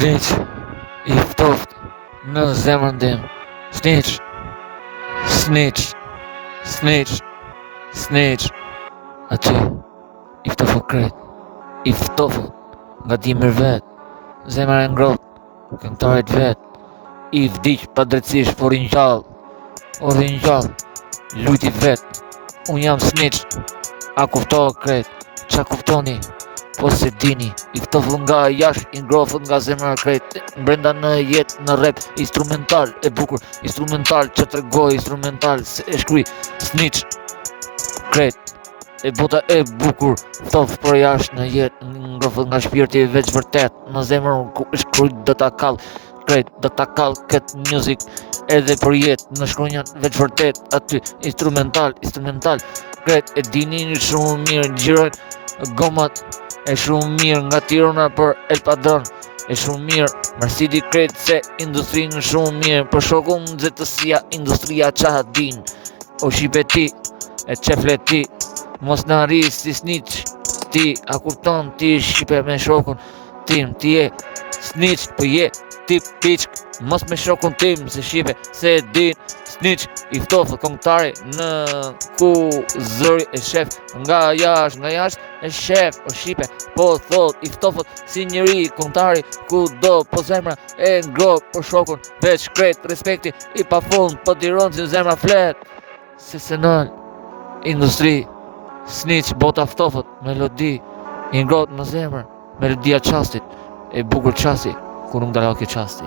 Snitch i ftoft në zemrën tim. Snitch, snitch, snitch, snitch. Aty i ftofët krejt, i ftofët nga dimër vet, zemra e ngrohtë, këngëtarit vet, i vdiq pa drejtësisht por i ngjall, lujti vet. Unë jam snitch, a kuptohet krejt, qa kuptoni? Po se dini, i ftofët nga jashtë, i ngrohët nga zemra krejt, brenda në jetë, në rap, instrumental, e bukur, instrumental, që tregoj, instrumental, se e shkruj, snitch, krejt, e bota e bukur, ftof për jashtë në jetë, ngrohët nga shpirti veç vërtet, në zemrën ku shkruj do ta kall, krejt, do ta kall këtë music, edhe për jetë, në shkronjën veç vërtet, aty, instrumental, krejt, e dini shumë mirë, gjirojnë gomat, e shumë mirë nga Tirana për El Padron, e shumë mirë, Marsidi krejt se industrinë shumë mirë, për shokun nxehtësia, industria qa din, o shipe ti, e qefle ti, mos në arri si snitch, ti, a kupton, ti shipe me shokun tim, ti je snitch, po je ti piq, mos me shokun tim, se shipe, se din, snitch, i ftofët këngëtari në ku zëri e shef, nga jashtë e shef, o shipe, po thot, i ftofët si njëri këngëtari, ku do, po zemra e ngrohtë për shokun, veç krejt, respekti, i pa fund, po diron si zemra flet, se nën, industri, snitch, bota ftofët, melodi, i ngrohtë në zemër, melodia qastit, e bukur qasti, kur nuk dalë ke qasti.